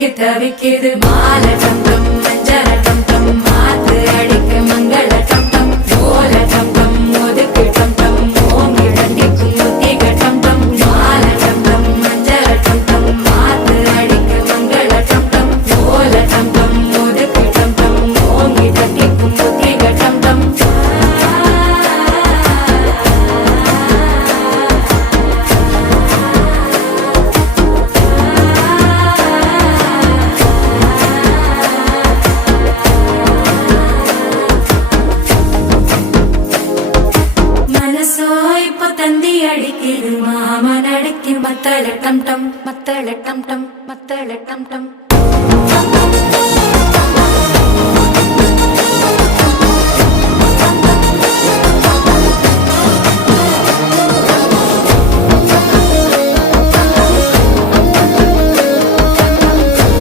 தவிக்குது மால டம் டம் மஞ்சள டம் டம் மாத்து அடிக்க மங்கள டம் டம் ஓல டம் டம் ஒதுக்கு டம் டம் ஓங்கி தண்டிக்கும் முத்திக டம் டம் மால டம் டம் மஞ்சள டம் டம் மாத்து அடிக்க மங்கள டம் டம் ஓல டம் டம் ஒதுக்கு டம் டம் ஓங்கி தண்டிக்கும் முத்திக டம் டம் தந்தி அடிக்குது மாமன் அடிக்கு மத்தள டம் டம் மத்தள டம் டம் மத்தள டம் டம்